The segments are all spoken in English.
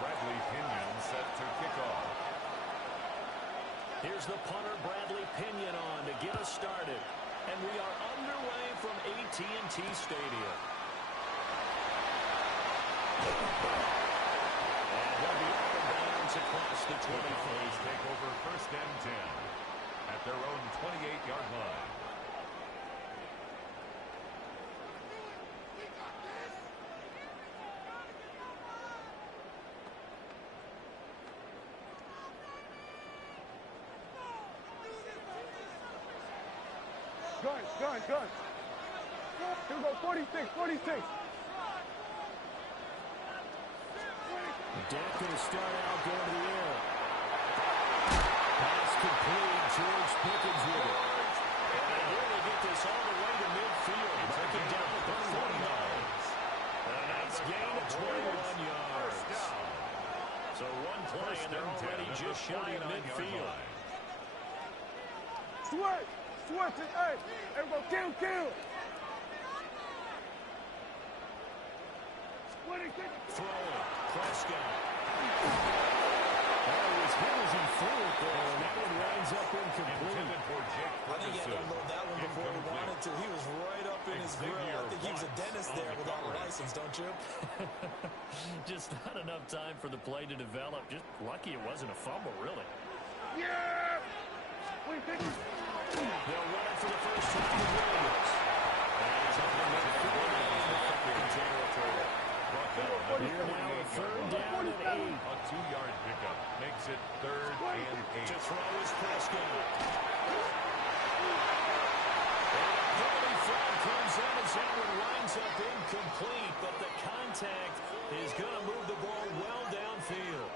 Bradley Pinion set to kick off. Here's the punter, Bradley Pinion, on to get us started. And we are underway from AT&T Stadium. And he'll be out of bounds across the 20. Phillies take over 1st and 10 at their own 28-yard line. Gun. Here we go, 46. Dak going to start out going to the air. Pass complete. George Pickens with it. And they really get this all the way to midfield. Breaking down at the 40 yards. A nice gain of 21 yards. So one play and they're already just shy of midfield. Switch it, hey, everybody kill. Throwing, Prescott. That was hit as he threw it there, and that one winds up incomplete. I think he had to unload that one before he wanted to. He was right up in his grill. I think he was a dentist there without a license, don't you? Just not enough time for the play to develop. Just lucky it wasn't a fumble, really. Yeah! They'll run it for the first time to Williams. And he's up in the territory. Here now, a 3rd down and 8. A 2-yard pickup makes it 3rd and 8. To throw is Prescott. And a penalty flag comes in as that one winds up incomplete, but the contact is going to move the ball well downfield.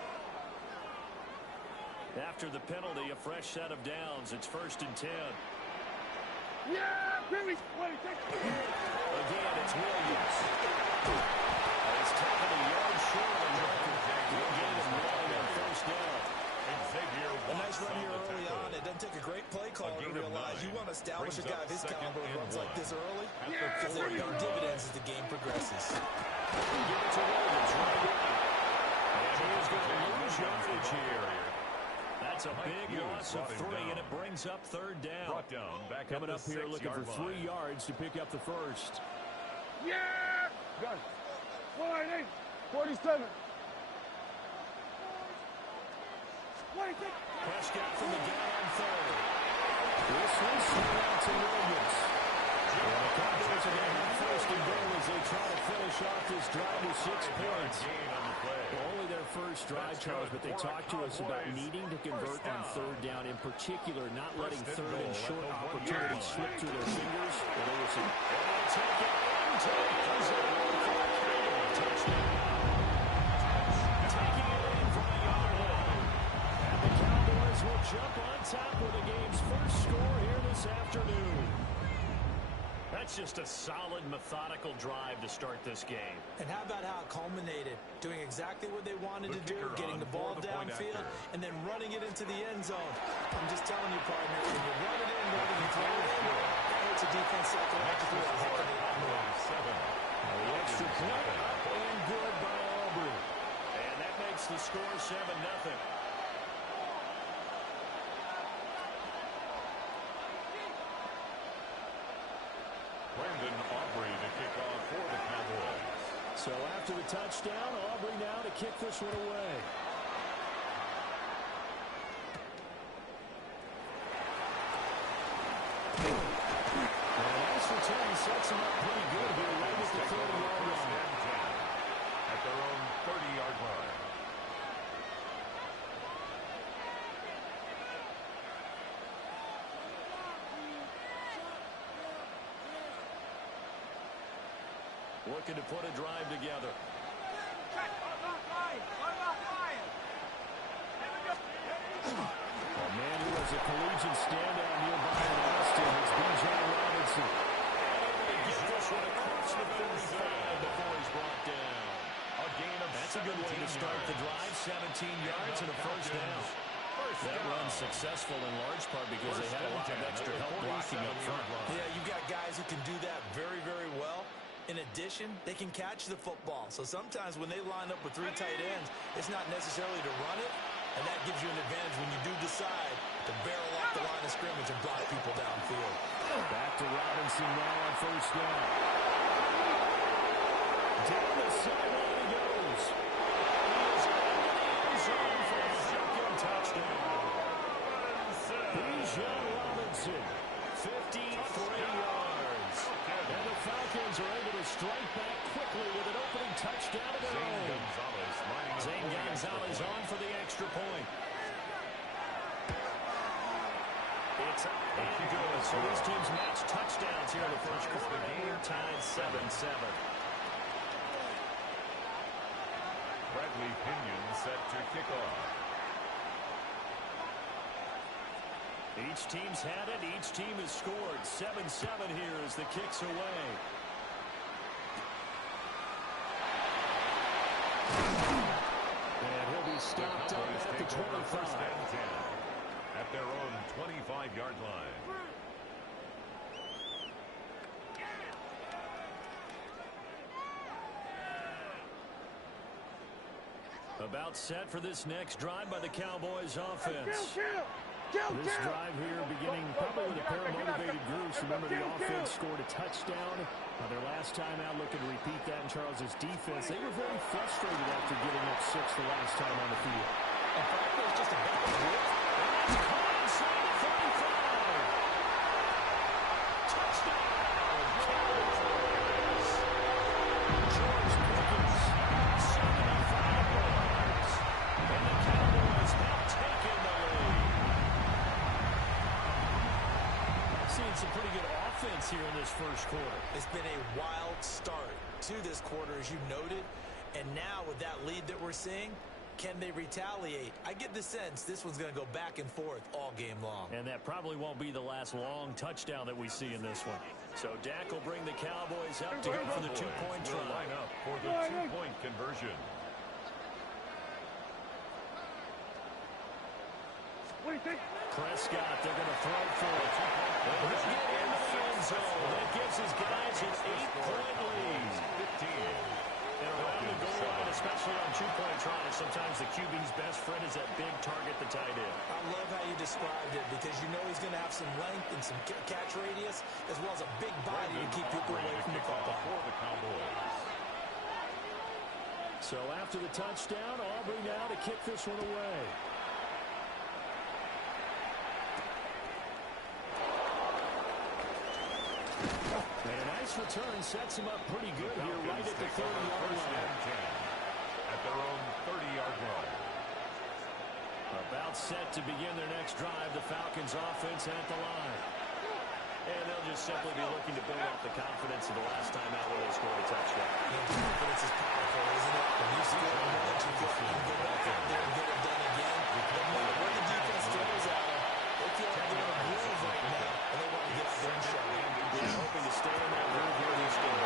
After the penalty, a fresh set of downs. It's 1st and 10. Yeah, Billy! Again, it's Williams. He's taken a yard short of the record. He'll get him rolling on 1st down. A nice run here early on. It doesn't take a great play call to realize you want to establish a guy of his caliber who runs like this early. Because they'll pay dividends as the game progresses. Give it to Williams right away. And he is going to lose yardage here. That's a big loss of 3, and it brings up 3rd down. Coming up here looking for 3 yards to pick up the first. Yeah! Gun. 47. Prescott from the gun on 3rd. This one's sent out to Williams. And the Cowboys are going to have 1st and goal as they try to finish off this drive with 6 points. Only their first drive, Charles, but they talked to us about needing to convert on 3rd down, in particular, not letting 3rd and short opportunities slip through their fingers. Well, there was some... Take it into the touchdown. Taking it in from the yard line. And the Cowboys will jump on top with the game's first score here this afternoon. That's just a solid, methodical drive to start this game. And how about how it culminated? Doing exactly what they wanted to do, getting the ball downfield, and then running it into the end zone. I'm just telling you, partner, when you run it in, rather than throw it in, that hurts a defense psychologically a heck of a lot more. The extra point up and good by Aubrey. And that makes the score 7-0. Aubrey to kick off for the Cowboys. So after the touchdown, Aubrey now to kick this one away. And a nice return sets him up pretty good here right at the 30-yard line. At their own 30-yard line. Looking to put a drive together. A man who was a collegiate standout nearby in Austin. It's B.J. Robinson. And able to get this one across the 35 before he's brought down. That's a good way to start the drive. 17 yards and a 1st down. That run's successful in large part because they had a lot of extra help blocking up front. Yeah, you've got guys who can do that very, very well. In addition, they can catch the football. So sometimes when they line up with 3 tight ends, it's not necessarily to run it, and that gives you an advantage when you do decide to barrel off the line of scrimmage and block people downfield. Back to Robinson now on first down. Down the sideline he goes. He is into the end zone for a second touchdown. Bijan Robinson, 53 yards. And the Falcons are able to strike back quickly with an opening touchdown of their own. Zane Gonzalez on for the extra point. It's up and good. So these teams match touchdowns here in the first quarter. Game tied 7-7. Bradley Pinion set to kick off. Each team's had it. Each team has scored. 7-7 here as the kick's away. And he'll be stopped up at the 25. At their own 25-yard line. About set for this next drive by the Cowboys offense. This drive here beginning probably with a pair of motivated groups. Remember, the offense scored a touchdown. Their last time out looking to repeat that in Charles' defense. They were very frustrated after giving up 6 the last time on the field. In fact, it was just a back and forth. Inside the 35. Touchdown. George Pickens, 75 yards. And the Cowboys have taken the lead. Seeing some pretty good offense here in this first quarter. It's been a wild start to this quarter, as you noted. And now with that lead that we're seeing, can they retaliate? I get the sense this one's going to go back and forth all game long. And that probably won't be the last long touchdown that we see in this one. So Dak will bring the Cowboys up to go for the two-point try. Line up for the two-point conversion. Prescott, they're going to throw for it. He'll get into the end zone. That gives his guys an 8-point lead. 15. And around the goal line, especially on two-point tries, sometimes the QB's best friend is that big target, the tight end. I love how you described it because you know he's going to have some length and some catch radius as well as a big body to keep people away from the football. For the Cowboys. So after the touchdown, Aubrey now to kick this one away. And a nice return sets him up pretty good here right at the 30-yard line. At their own 30-yard line. About set to begin their next drive, the Falcons offense at the line. And they'll just simply be looking to build off the confidence of the last time out when they scored a touchdown. Confidence is powerful, isn't it? When you score a bunch, you can go back out there and get it done again. No matter where the defense throws at them, they feel like they're in a groove right now, and they want to get out there and show it. They're hoping to stay in that groove here this game.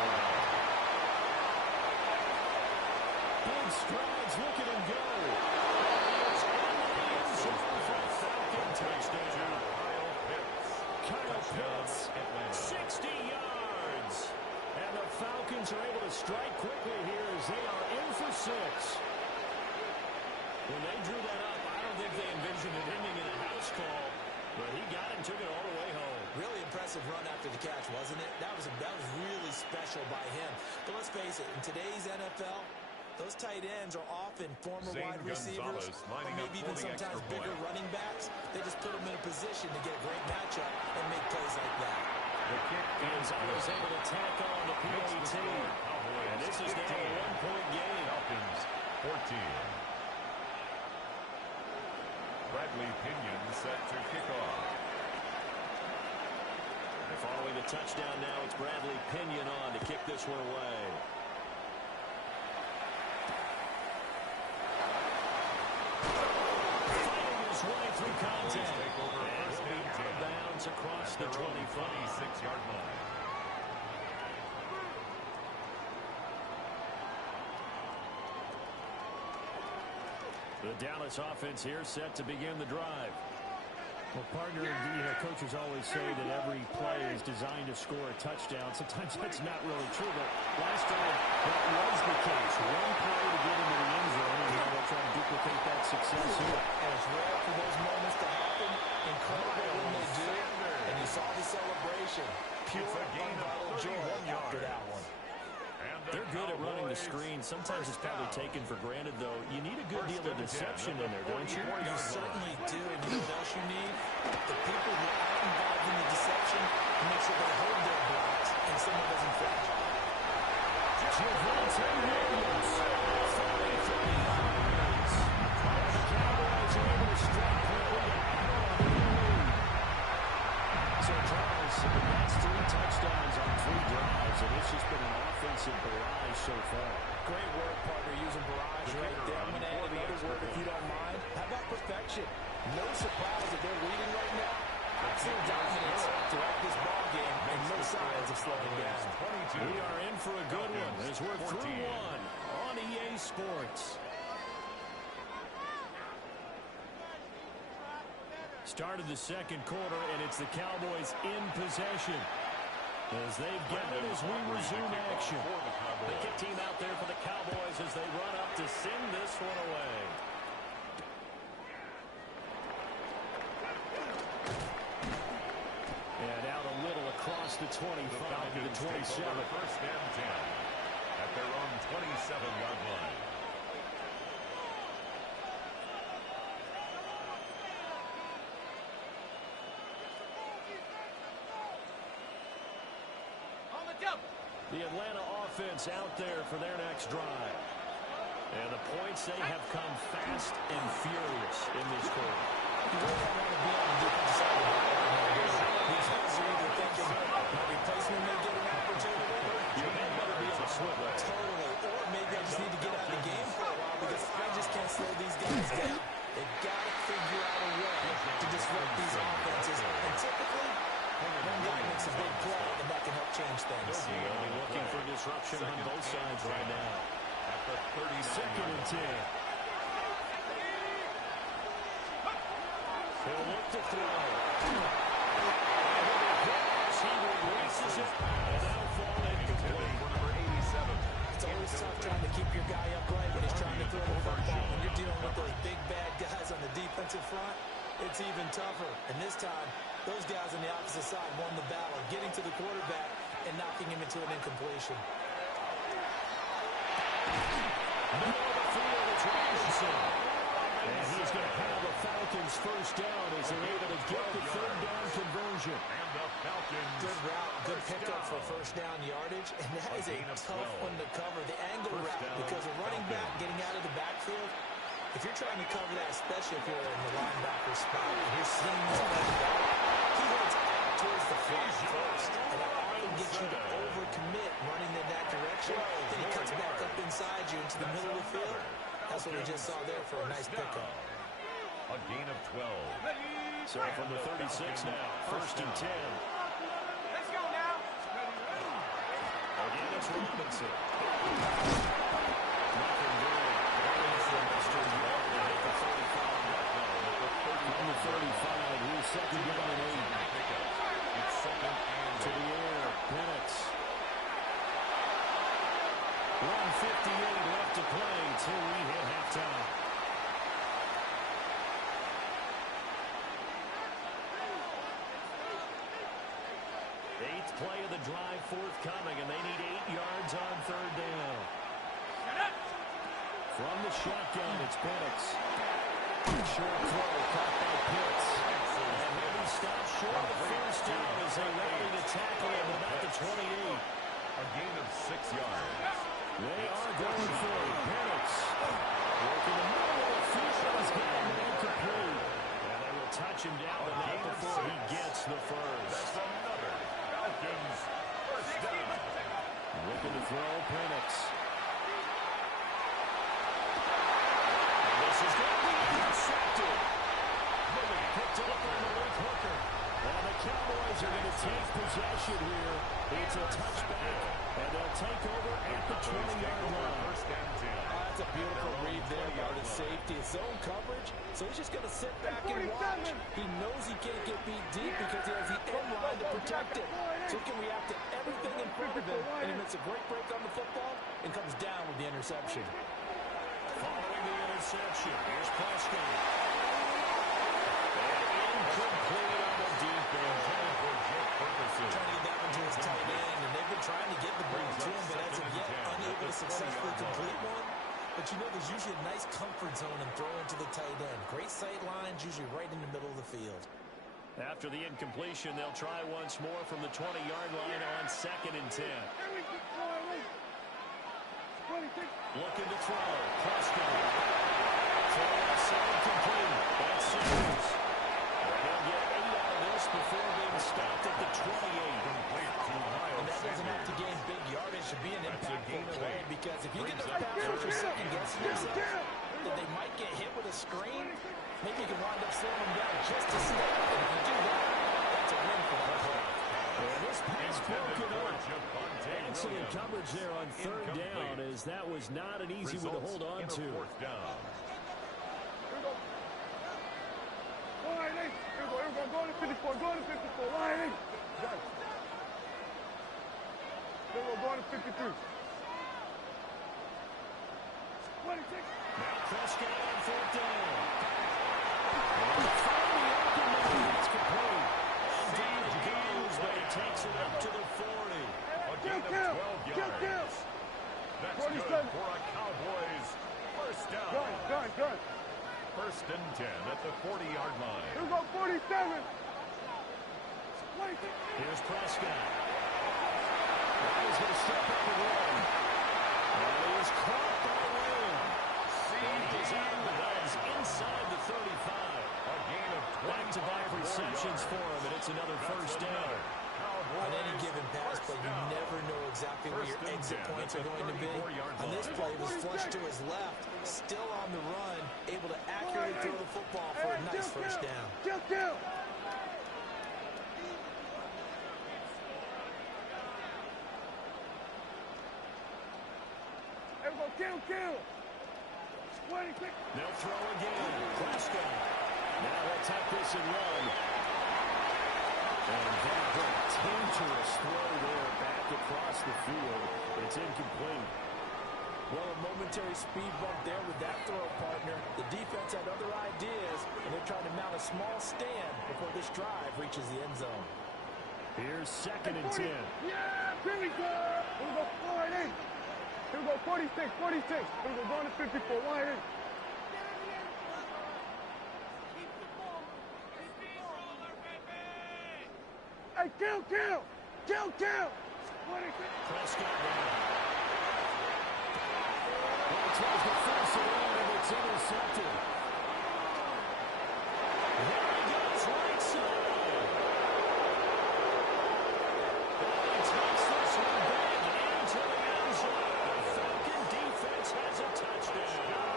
Big strides, look at him go. It's in the end zone for a Falcon touchdown. Kyle Pitts, 60 yards. And the Falcons are able to strike quickly here as they are in for 6. When they drew that up, I don't think they envisioned it ending in a house call, but he got it and took it all the way home. Really impressive run after the catch, wasn't it? That was really special by him. But let's face it, in today's NFL, those tight ends are often former wide receivers or maybe even sometimes bigger running backs. They just put them in a position to get a great matchup and make plays like that. The kick Gonzalez able to tack on the PAT. And this is now a 1-point game. Falcons 14. Bradley Pinion set to kick off. Following the touchdown now, it's Bradley Pinion on to kick this one away. Fighting his way through contact. And he'll be out of bounds across the 26-yard line. The Dallas offense here set to begin the drive. Well, partner, coaches always say that every play is designed to score a touchdown. Sometimes that's not really true, but last time that was the case. One play to get into the end zone, and now they'll try to duplicate that success here. And it's rare for those moments to happen. Incredible when they do. And you saw the celebration. Pure, unbridled joy after that one. They're good at running the screen. Sometimes it's probably taken for granted, though. You need a good deal of deception in there, don't you? You certainly do. And you know what else you need? The people who are involved in the deception to make sure they hold their blocks and someone doesn't flash. Javonte Williams. 43 yards. The Cowboys are able to strike quickly to add on to the lead. So, Charles, that's 3 touchdowns on 3 drives, and it's just been an offensive barrage so far. Great work, partner, using barrage right there. I'm going to add another word if you don't mind. How about perfection? No surprise that they're leading right now. Absolute dominance throughout this ball game, and no signs of slowing down. We are in for a good one as we're through one on EA Sports. Started the second quarter, and it's the Cowboys in possession as they've got it as we resume action. The kick team out there for the Cowboys as they run up to send this one away. And out a little across the 25 to the 27. First and 10 at their own 27-yard line. The Atlanta offense out there for their next drive. And the points, they have come fast and furious in this quarter. You really don't want to be on the defensive side of the ball right now, do you? Because you're either thinking my replacement may get an opportunity, you may better be on the swivel. Totally. Or maybe I just need to get out of the game for a while because I just can't slow these guys down. They've got to figure out a way to disrupt these offenses. And typically, one guy makes a big play, and that can help change things. They'll be looking for disruption on both sides right now. At the 2nd and 10. He'll look to throw. He releases it, and that'll fall incomplete. Number 87. It's always tough trying to keep your guy upright when he's trying to throw the football. When you're dealing with those big, bad guys on the defensive front, it's even tougher. And this time, those guys on the opposite side won the battle, getting to the quarterback and knocking him into an incompletion. Middle of the field, it's Robinson. And he's going to have the Falcons first down as they're able to get the 3rd down conversion. And the Falcons. Good route, good pickup for first down yardage. And that is a tough one to cover. The angle route, because a running back getting out of the backfield, if you're trying to cover that, especially if you're in the linebacker spot, and you're seeing this running back, he heads out towards the front first. And that often gets you to overcommit running in that direction. Then he cuts back up inside you into the middle of the field. That's what we just saw there for a nice pickup. A gain of 12. So from the 36 now, 1st and 10. Let's go now. Again, it's Robinson. Nothing doing. From the 35, here's 2nd down and 8. It's 2nd and to the air. Penix. 1:58 left to play till we hit halftime. Eighth play of the drive forthcoming, and they need 8 yards on 3rd down. From the shotgun, it's Penix. Short throw, caught by Pitts. And maybe stopped short of the first down as they ready to tackle him at about the 28. a gain of 6 yards. They are going for it. Penix. Working the middle of the field is getting incomplete. And they will touch him down the net before he gets the first. That's another Falcons first down. Looking to throw Penix. This is going to be intercepted. Murray picked it up on the left hooker. And the Cowboys are going to take possession here. It's a touchback, and they'll take over at the 20-yard line. First and 10. That's a beautiful read there by the safety. It's zone coverage, so he's just going to sit back and watch. He knows he can't get beat deep because he has the end line to protect it. So he can react to everything in front of him, and he makes a great break on the football and comes down with the interception. Following the interception, here's Prescott. And incomplete on the deep end. Trying to get that one to his tight end, and they've been trying to get the ball to him, but as of yet, unable to successfully complete one. But you know there's usually a nice comfort zone and throw into the tight end. Great sight lines, usually right in the middle of the field. After the incompletion, they'll try once more from the 20-yard line on 2nd and 10. Looking to throw. Prescott. Throw incomplete. That's Sanders. They'll get 8 out of this before being stopped at the 28. And that doesn't have to gain big yardage to be an impactful play, because if you get those pass rushers second-guessing yourself that they might get hit with a screen, maybe you can wind up slowing them down just a step. And if you do that, that's a win for the play. And this pass broken up. Excellent coverage there on 3rd down, as that was not an easy one to hold on to. Here we go. Go to 54. Go to 54. Line 8. Got it. Then we'll go to 53. 26. Now Prescott on 4th down. Finally open man. It's complete. And down it goes, but it takes it up to the 40. A gain of 12 yards. That's good for a Cowboys first down. Done. 1st and 10 at the 40-yard line. Here we go, 47. 26. Here's Prescott. He's going to step up and run. And he is caught by Lamb. He's out of bounds inside the 35. A gain of 20. Back-to-back receptions for him, and it's another first down. On any given pass play, you never know exactly where your exit points are going to be. On this play, it was flushed to his left, still on the run, able to accurately throw the football for a nice first down. Kill. Here we go, kill. 26. They'll throw again. Prescott. Now he'll tap this and run. And that's a dangerous throw there back across the field. It's incomplete. Well, a momentary speed bump there with that throw, partner. The defense had other ideas, and they're trying to mount a small stand before this drive reaches the end zone. Here's 2nd and 10. Yeah, here we go. Here we go, line 8. Here we go, 46. Here we go, going to 54. Line 8. Hey, kill. 26. Prescott down. Well, tries to force it in, and it's intercepted. There he goes, right side. And he takes this one back into the end zone. The Falcon defense has a touchdown.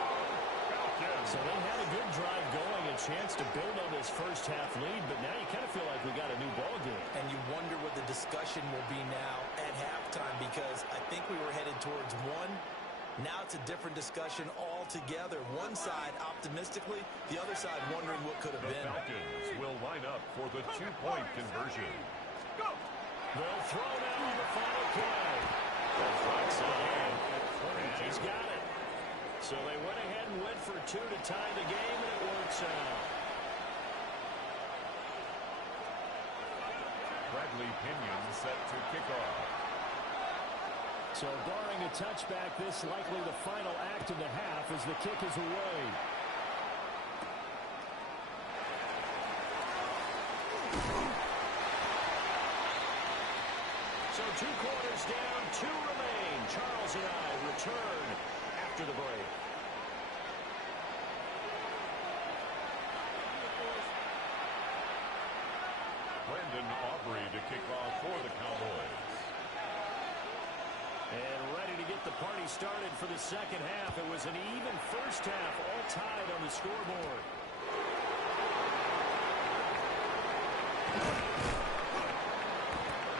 So they had a good drive going, a chance to build on this first half lead, but now you kind of feel like we got a new ball game. And you wonder what the discussion will be now at halftime, because I think we were headed towards one. Now it's a different discussion altogether. One side optimistically, the other side wondering what could have been. The Falcons will line up for the 2-point conversion. They'll throw now on the final play. And he's got it. So they went ahead and went for 2 to tie the game, and it works out. Bradley Pinion set to kick off. So barring a touchback, this likely the final act of the half as the kick is away. So 2 quarters down, 2 remain. Charles and I return after the break. Brandon Aubrey to kick off for the Cowboys. And ready to get the party started for the second half. It was an even first half, all tied on the scoreboard.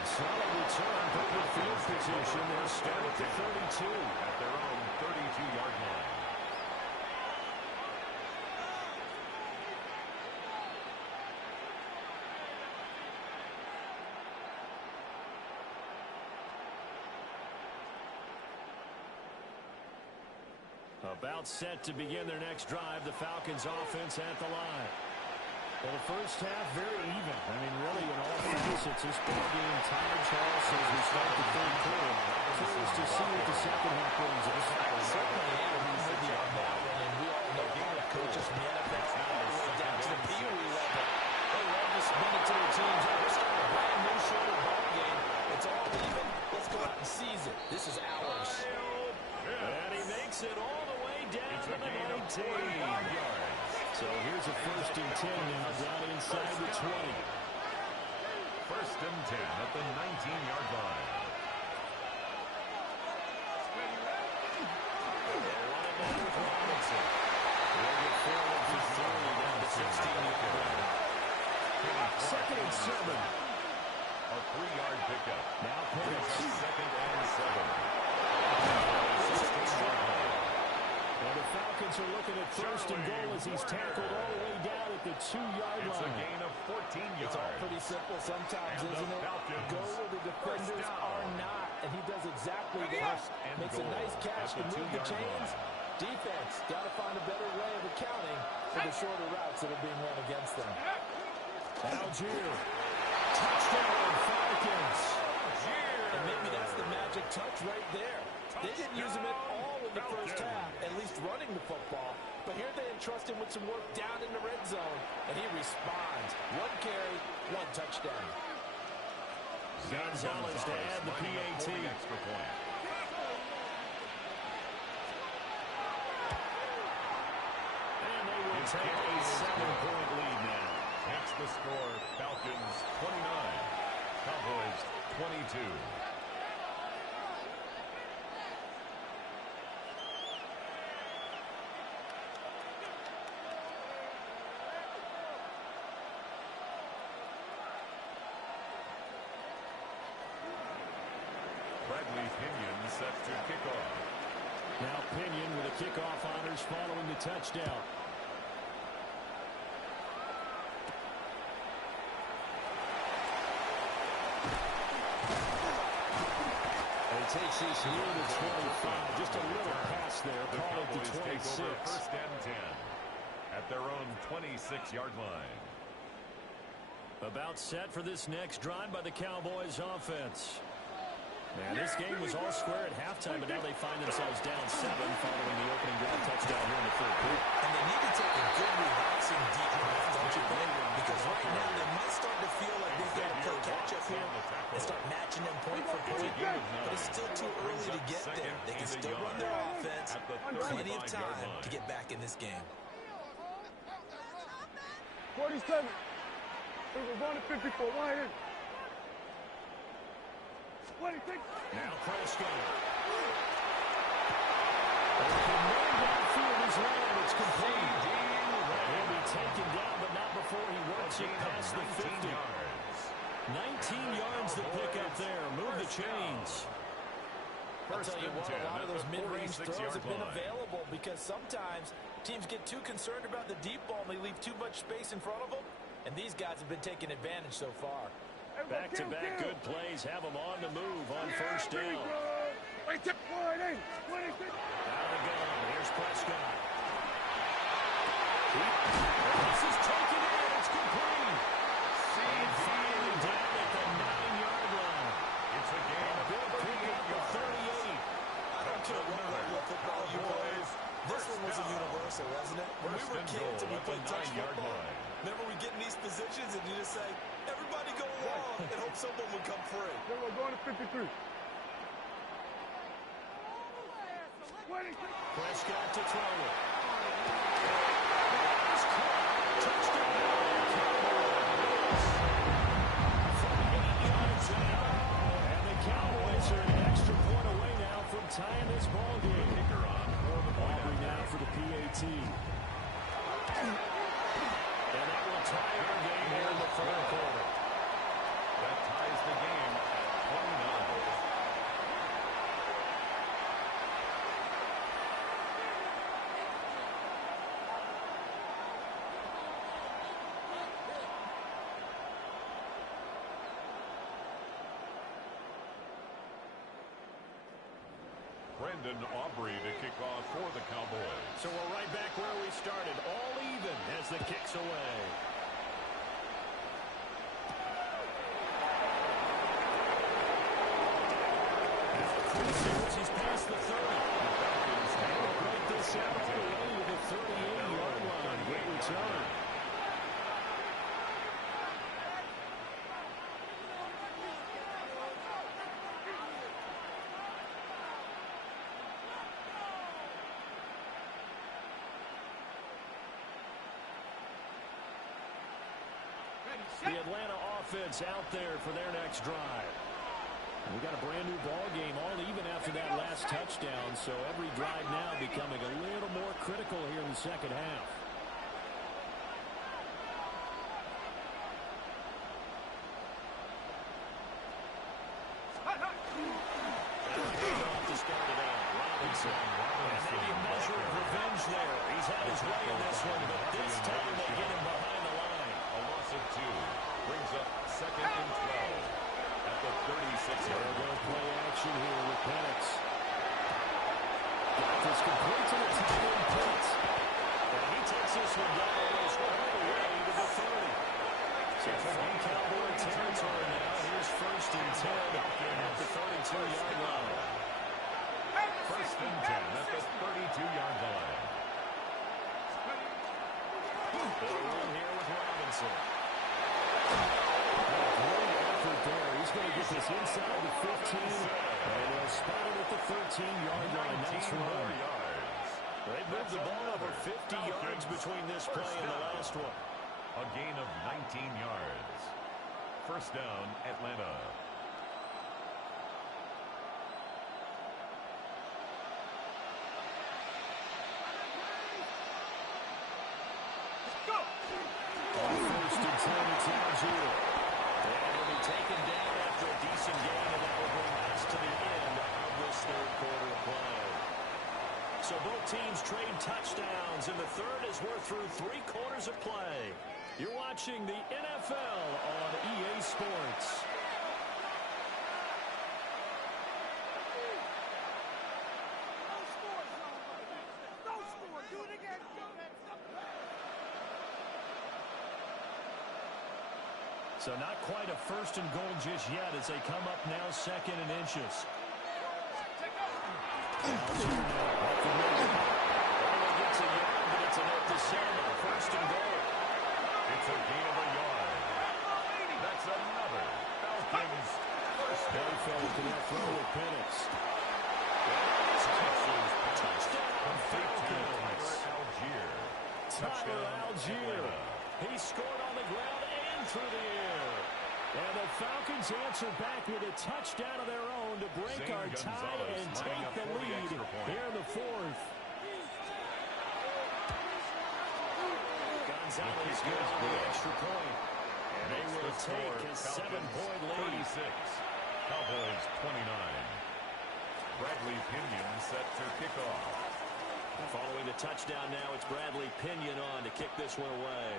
Solid return, but with field position. They'll start at the 32. At their own 32-yard line. About set to begin their next drive. The Falcons offense at the line. Well, the first half, very even. I mean, really, in all facets, this ball game tied Charles as we start the third quarter. Curious to see what the second half brings us. Certainly, and we heard you on that one, and we all know how the coaches from the NFL all the way down to the Pee Wee level. They love to spin it to their teams. Hey, we're starting a brand new shorter ball game. It's all even. Let's go out and seize it. This is ours. And he makes it all the way down to the 19. So here's a 1st and 10 now, down inside the 20. 1st and 10 at the 19-yard line. They'll run it down with Robinson. They'll get forward for 30 down to 16-yard line. 2nd and 7. A 3-yard pickup. Now Penix. 2nd and 7. And the Falcons are looking at 1st and goal as he's tackled all the way down at the 2-yard line. It's a gain of 14 yards. It's all pretty simple sometimes, And isn't it? Go where the defenders are not, and he does exactly that. Makes a nice catch to move the chains. Defense, got to find a better way of accounting for the shorter routes that are being run against them. Algier. Touchdown, Falcons. And maybe that's the magic touch right there. They didn't use him at all in the first half, at least running the football. But here they entrust him with some work down in the red zone, and he responds. 1 carry, 1 touchdown. Gonzalez to add the PAT. Extra point. And they will take a 7-point lead now. That's the score. Falcons 29. Cowboys 22. Bradley Pinion set to kick off. Now Pinion with the kickoff honors following the touchdown. And he takes this Near the 25. Just a little pass there. The Call it the Cowboys take 26. over 1st and 10 at their own 26-yard line. About set for this next drive by the Cowboys offense. Man, this game was all square at halftime, but now they find themselves down 7 following the opening drive touchdown here in the 3rd quarter. And they need to take a good relaxing deep breath, don't you think? Because right now they might start to feel like they've got to play catch-up here and start matching them point for point. But it's still too early to get there. They can still run their offense. Plenty of time to get back in this game. 47. We're going to 54. Wide in. 26. Now Prescott. Downfield is land. It's complete. He'll be taken down, but not before he works it past the 50. 19 yards the pickup there. Move the chains. I'll tell you what, a lot of those mid-range throws have been available because sometimes teams get too concerned about the deep ball and they leave too much space in front of them, and these guys have been taking advantage so far. Back-to-back good plays have them on the move on 1st down. Out of the gun. Here's Prescott. This is taken in. It's complete. And finally down at the 9-yard line. It's a game of big pickup of 38. I don't care what level of football you play. This one was a universal, wasn't it? When we were kids and we played touch football, remember we get in these positions and you just say, everybody go along and hope someone would come free. Then we're going to 53. Prescott to throw it. Touchdown. And the Cowboys are an extra point away now from tying this ball game. Aubrey now for the PAT. And that will tie our game here in the 3rd quarter. That ties the game at 29. Brandon Aubrey to kick off for the Cowboys. So we're right back where we started, all even as the kick's away. He's past the 30. They'll break this out all the way to the 38-yard line. Great return. The Atlanta offense out there for their next drive. We got a brand new ball game, all even after that last touchdown, so every drive now becoming a little more critical here in the second half. To start it out, Robinson. And maybe a measure of revenge there. He's had his way in this one, but this time they get him behind the line. A loss of 2 brings up 2nd and 12. At the 36-yard line. Play action here with Penix. Got this complete to the tight end Pitts. And he takes this one down almost all the way to the 30. So from Cowboy territory now, here's 1st and 10 at the 32-yard line. 1st and 10 at the 32-yard line. They'll run here with Robinson. There. He's going to get this inside the 15, and they'll spot it at the 13-yard line. Nice run. They've moved the ball over 50 yards between this play and the last one. A gain of 19 yards. 1st down, Atlanta. On 1st and 10, it's Algier. Taken down after a decent gain, and that will bring us to the end of this third quarter of play. So both teams trade touchdowns, and the third as we're through 3 quarters of play. You're watching the NFL on EA Sports. So not quite a 1st and goal just yet as they come up now 2nd and inches. Only gets a yard, but it's enough to send on 1st and goal. It's a gain of a yard. That's another Falcons 1st down. Bayfield to that throw with Penix. Touchdown Falcons. Algier. Tyler Algier. He scored on the ground and through the air. And the Falcons answer back with a touchdown of their own to break our tie and take the lead here in the 4th. Gonzalez goes for the extra point. And they will take a 7-point lead. 36. Cowboys 29. Bradley Pinion set to kick off. Following the touchdown now, it's Bradley Pinion on to kick this one away.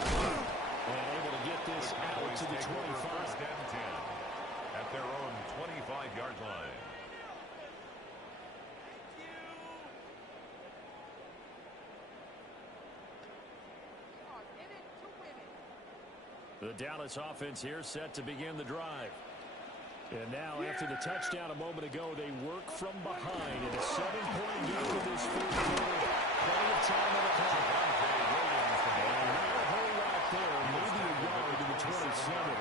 And able to get this out to the 25. 1st and 10 at their own 25-yard line. The Dallas offense here set to begin the drive. And now, after the touchdown a moment ago, they work from behind in a 7-point game in this 4th quarter. Plenty of time on the clock. And not a whole lot there. Maybe a yard to the 27.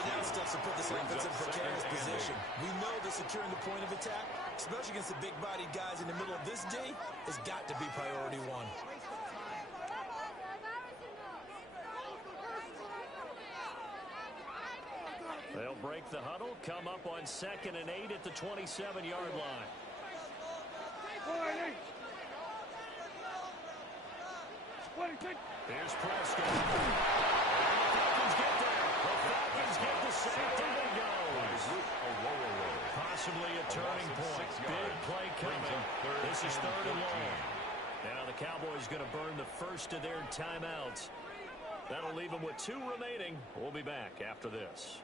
That stuff to put this offense in precarious position. We know that securing the point of attack, especially against the big-bodied guys in the middle of this day, has got to be priority 1. They'll break the huddle, come up on 2nd and 8 at the 27-yard line. Here's Prescott. And the Falcons get there. The Falcons get the sack. There he goes. Possibly a turning point. Big play coming. This is 3rd and long. Now the Cowboys going to burn the first of their timeouts. That'll leave them with 2 remaining. We'll be back after this.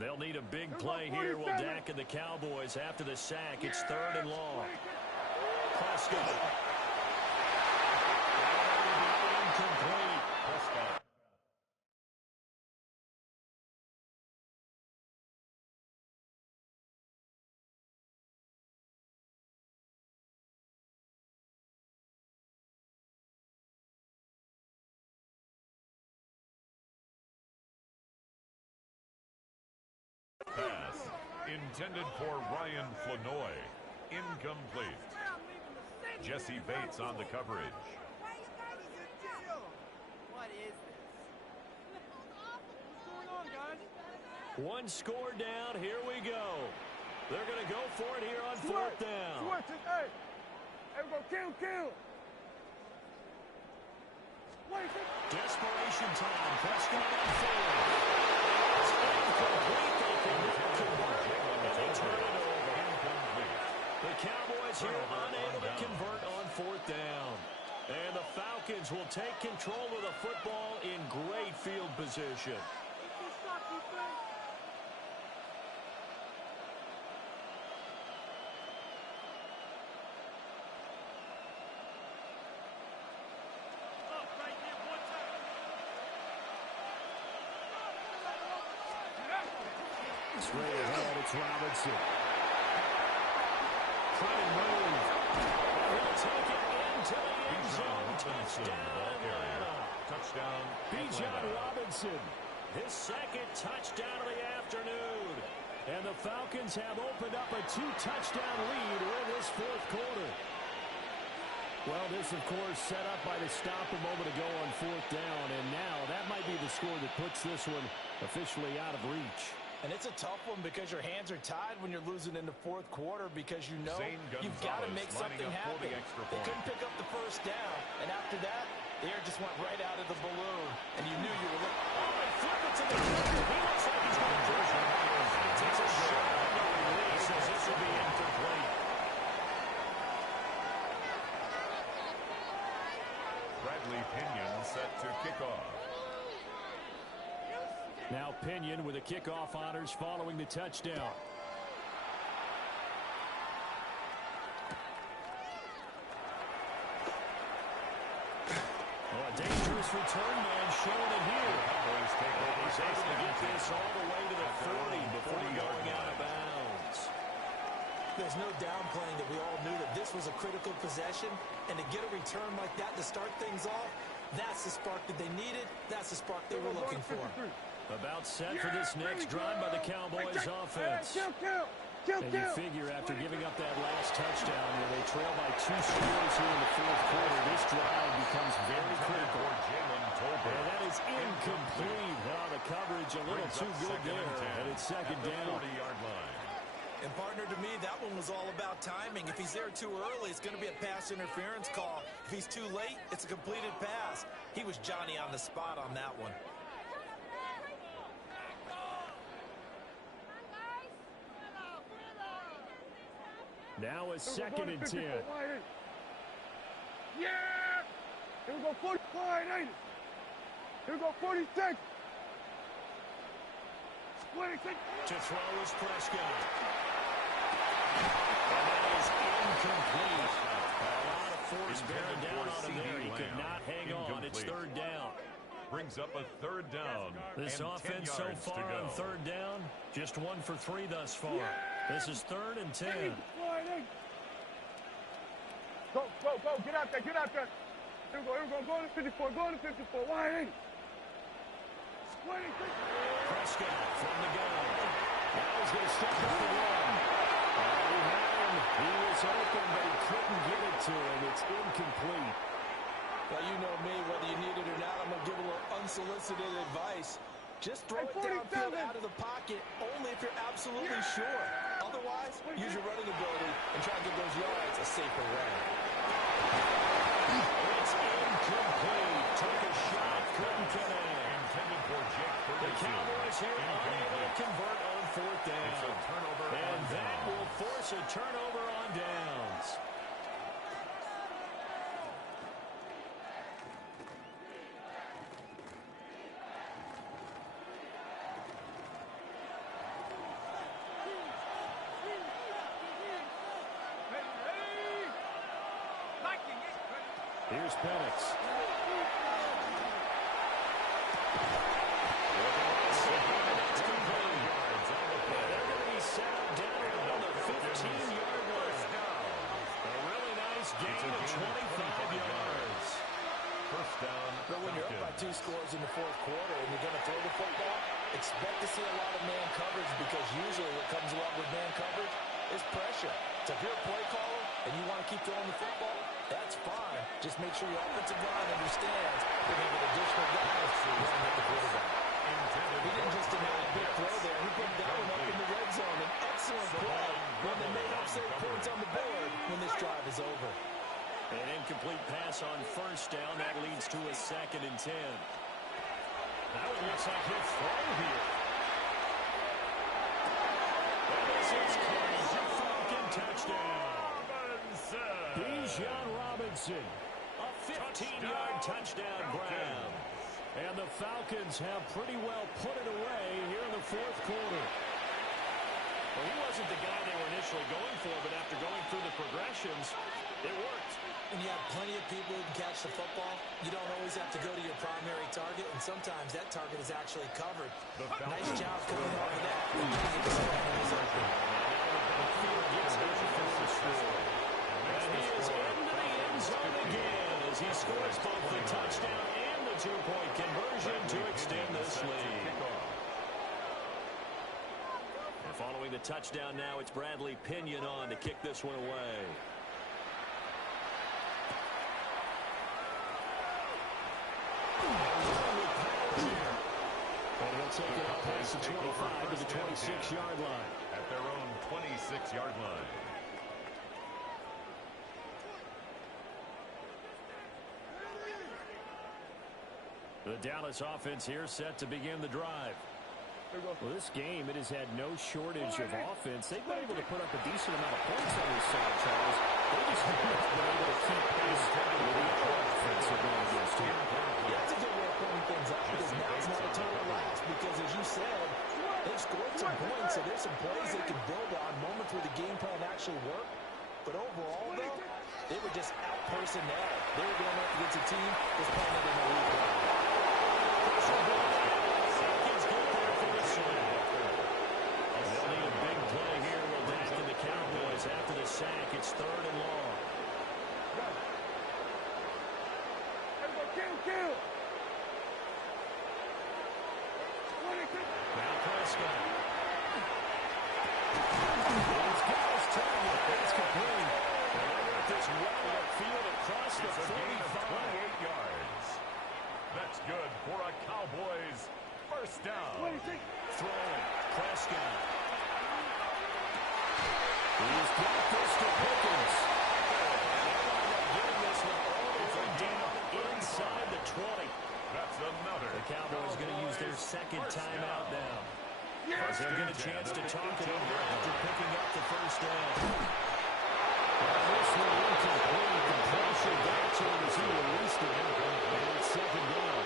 They'll need a big play here. Will Dak and the Cowboys after the sack. It's 3rd and long. Prescott. Incomplete. Prescott. Pass intended for Ryan Flanoy. Incomplete. Jesse Bates on the coverage. What is this? What's going on, guys? 1 score down. Here we go. They're going to go for it here on 4th down. Switch it, hey. Hey, we go kill. Desperation time. Prescott on 4th. It's incomplete. And they turn it over. The Cowboys here unable to convert on 4th down. And the Falcons will take control of the football in great field position. Straight ahead, it's Robinson. Trying to move. He'll take it into the end zone. Touchdown, Atlanta. Touchdown, Bijan Robinson. His 2nd touchdown of the afternoon. And the Falcons have opened up a 2-touchdown lead in this 4th quarter. Well, this, of course, set up by the stop a moment ago on 4th down. And now that might be the score that puts this one officially out of reach. And it's a tough one because your hands are tied when you're losing in the 4th quarter because you know you've got to make something happen. They couldn't pick up the 1st down, and after that, the air just went right out of the balloon, and you knew you were looking. Oh, they flip it to the corner. He looks like he's going to push it. He takes a shot on the release as this will be incomplete. Bradley Pinion set to kick off. Now Pinion with the kickoff honors following the touchdown. A dangerous return man showing it here. Cowboys take over. He's able to get this all the way to the 30 before going out of bounds. There's no downplaying that we all knew that this was a critical possession, and to get a return like that to start things off, that's the spark that they needed. That's the spark they were looking for. About set for this next drive by the Cowboys offense. And you figure after giving up that last touchdown where they trail by 2 scores here in the 4th quarter, this drive becomes very critical. And that is incomplete. Well, the coverage a little too good there. And it's 2nd down. 40-yard line. And partner, to me, that one was all about timing. If he's there too early, it's going to be a pass interference call. If he's too late, it's a completed pass. He was Johnny on the spot on that one. Now a 2nd and 10. Yeah! Here we go, 45, ain't it? Here we go, 46. 26. To throw is Prescott. And that is incomplete. A lot of force bearing down on him there. He could not hang on. It's 3rd down. Brings up a 3rd down. This and offense 10 so yards far to go. on 3rd down, just 1 for 3 thus far. This is 3rd and 10. Go, get out there. Here we go, go to 54, wide ain't it? 26. Prescott from the gun. Now he's going to step up the run. He was open, but he couldn't get it to him. It's incomplete. Well, you know me, whether you need it or not, I'm going to give a little unsolicited advice. Just throw it downfield out of the pocket, only if you're absolutely sure. Otherwise, use your running ability and try to get those yards a safer way. It's incomplete. Took a shot, couldn't connect. Intended for Jake The Ferguson. Cowboys here unable to convert on fourth down. It's a turnover on And that downs. will force a turnover on downs. Here's Penix. They're going to be set up down around the 15-yard line. A really nice gain of 25 yards. First down. But when you're up by 2 scores in the fourth quarter and you're going to throw the football, expect to see a lot of man coverage because usually what comes along with man coverage is pressure. So if you're a play caller and you want to keep throwing the football, that's fine. Just make sure your offensive line understands they're going to get additional guys running at the quarterback. He didn't just deny a big throw there. He put that one up in the red zone. An excellent play when they made up save points on the board when this drive is over. An incomplete pass on first down. That leads to a 2nd and 10. That one looks like he'll throw here. And this is caught. A Falcon touchdown. Bijan Robinson. A 15-yard touchdown grab. And the Falcons have pretty well put it away here in the fourth quarter. Well, he wasn't the guy they were initially going for, but after going through the progressions, it worked. When you have plenty of people who can catch the football, you don't always have to go to your primary target, and sometimes that target is actually covered. Nice job coming off of that. And he is into the end zone again as he scores both the touchdown and the 2-point conversion to extend this lead. And following the touchdown now, it's Bradley Pinion on to kick this one away. And he'll take it up past the 25 to the 26-yard line. At their own 26-yard line. The Dallas offense here set to begin the drive. Well, this game, it has had no shortage of offense. They've been able to put up a decent amount of points on this side, Charles. They just haven't been able to keep pace with the offense they're going against here. Yeah, that's a good way of pointing things out because now it's not a total loss because, as you said, they've scored some points, so there's some plays they can build on, moments where the game plan actually worked. But overall, though, they were just out-personnel. They were going up against a team that's playing it in a league way. They'll need a big play here. Will back in the Cowboys after the sack. It's 3rd and long. Kill. Now Prescott. He's got his target. That's complete. And they're at this well upfield across the 45. 28 yards. That's good for a Cowboys first down. Throwing. Prescott. He's got this to Pickens. Getting this one all the way down inside the 20. That's another. The Cowboys going to use their 2nd timeout now. As they'll get a chance to talk it over after picking up the first down. This one incomplete. The pressure got to him as he released it. And it's 2nd down.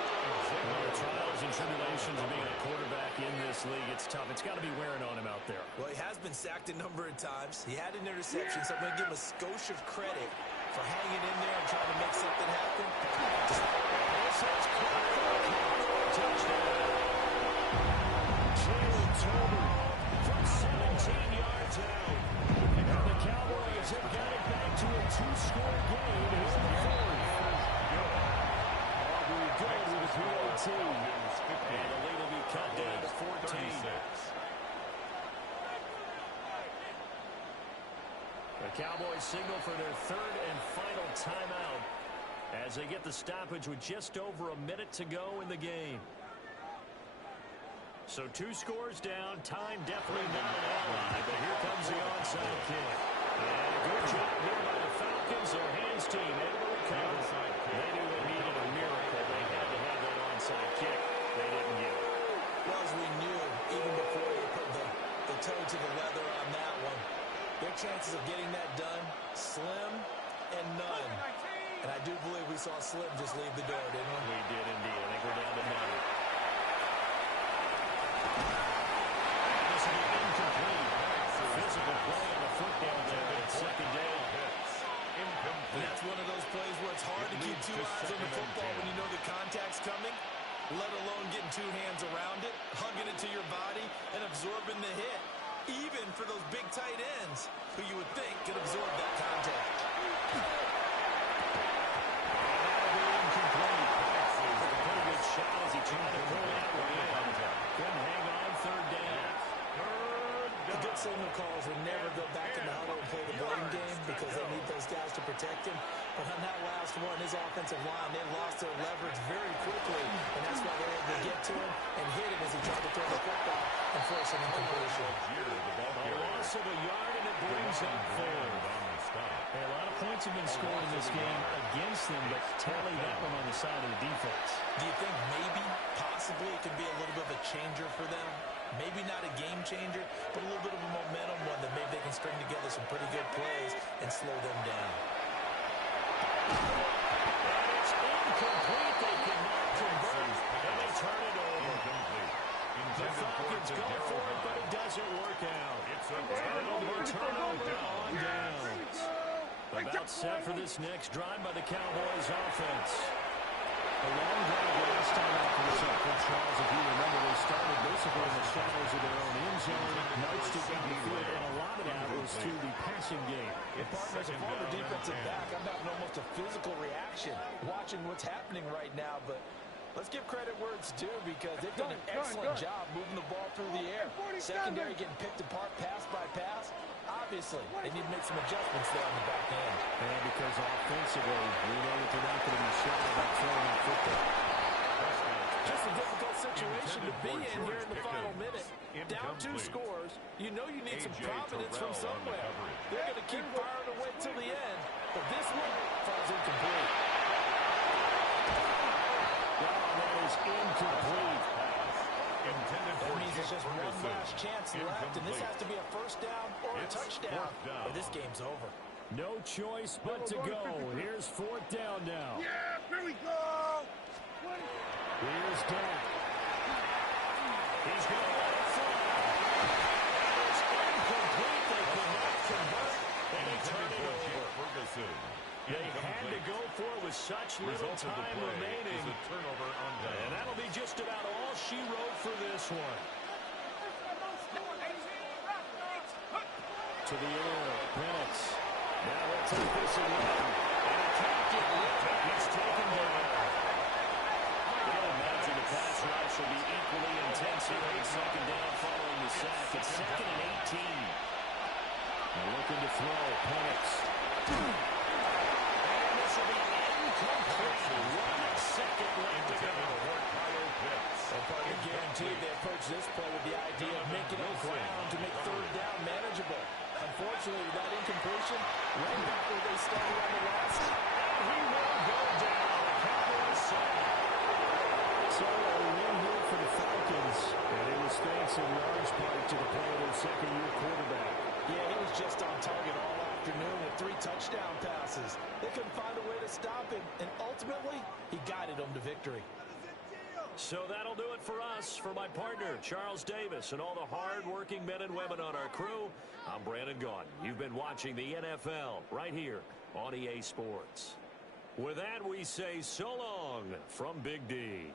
Well, the trials and tribulations of being a quarterback in this league, it's tough. It's got to be wearing on him out there. Well, he has been sacked a number of times. He had an interception, so I'm going to give him a skosh of credit for hanging in there and trying to make something happen. This is caught for a Cowboy touchdown. Jalen Tolbert from 17 yards out. And the Cowboys have got it back to a 2-score game in the 4th. Aubrey good with a PAT. And the lead will be cut down to 14. The Cowboys signal for their 3rd and final timeout as they get the stoppage with just over a minute to go in the game. So 2 scores down. Time definitely not an ally, but here comes the onside kick. And a good job here by the Falcons. Their hands team able to recover. They knew they needed a miracle. They had to have that onside kick. They didn't get it. Well, as we knew, even before they put the toe to the leather on that one, their chances of getting that done, slim and none. And I do believe we saw Slim just leave the door, didn't we? We did indeed. I think we're down to none. This will be incomplete. Physical play on the foot down there, but it's second down. And that's one of those plays where it's hard to keep 2 eyes on the football when you know the contact's coming, let alone getting 2 hands around it, hugging it to your body, and absorbing the hit, even for those big tight ends who you would think could absorb that contact. Shot as he tried to pull that one in. Couldn't hang on, third down. The good signal calls will never go back in the huddle and play the blame game because they need those guys to protect him. But on that last one, his offensive line, they lost their leverage very quickly, and that's why they were able to get to him and hit him as he tried to throw the football and force an incompletion. A loss of a yard, and it brings up 4. Hey, a lot of points have been scored in this game against them, but tally that one on the side of the defense. Do you think maybe, possibly, it could be a little bit of a changer for them? Maybe not a game changer, but a little bit of a momentum one that maybe they can string together some pretty good plays and slow them down. And it's incomplete. They cannot convert, and they turn it over. The Falcons go for it, but it doesn't work out. It's a turnover on downs. About set for this next drive by the Cowboys offense. A long drive last time out for this outfit, Charles. If you remember, they started basically in the shadows of their own end zone, marched it down the field, and a lot of that was through the passing game. As a former defensive back, I'm having almost a physical reaction watching what's happening right now, but let's give credit where it's due because they've done an excellent job moving the ball through the air. Secondary getting picked apart pass by pass. Obviously, they need to make some adjustments there on the back end. And because offensively, we know that they're not going to be shy about throwing that football. Just a difficult situation to be in here in the final minute. Down 2 scores. You know you need some providence from somewhere. They're going to keep firing away till the end, but this one falls incomplete. That is incomplete. That means it's just one last chance left, and this has to be a first down or a touchdown, or this game's over. No choice but to go. Here's 4th down now. Yeah, here we go. Here's Dak. He's going to let it fly. And it's incomplete. They cannot convert, and they turn it over. They had to go for it with such little time remaining. And that'll be just about all she wrote for this one. To the air, Penix. Now we'll take this again. And he can't get rid of it. He's taken down. I'll imagine the pass rush will be equally intense here on 2nd down following the sack. It's 2nd and 18. Now looking to throw, Penix. This will be incomplete. 1 second left to go. And part of guaranteed they approach this play with the idea of making it ground to make 3rd down manageable. Unfortunately, with that incompletion, right back where they started on the last. He will go down. The Cowboys side. So a win here for the Falcons. And it was thanks in large part to the play of their second-year quarterback. Yeah, he was just on target all afternoon with 3 touchdown passes. They couldn't find a way to stop him, and ultimately, he guided them to victory. So that'll do it for us. For my partner, Charles Davis, and all the hard-working men and women on our crew, I'm Brandon Gaudin. You've been watching the NFL right here on EA Sports. With that, we say so long from Big D.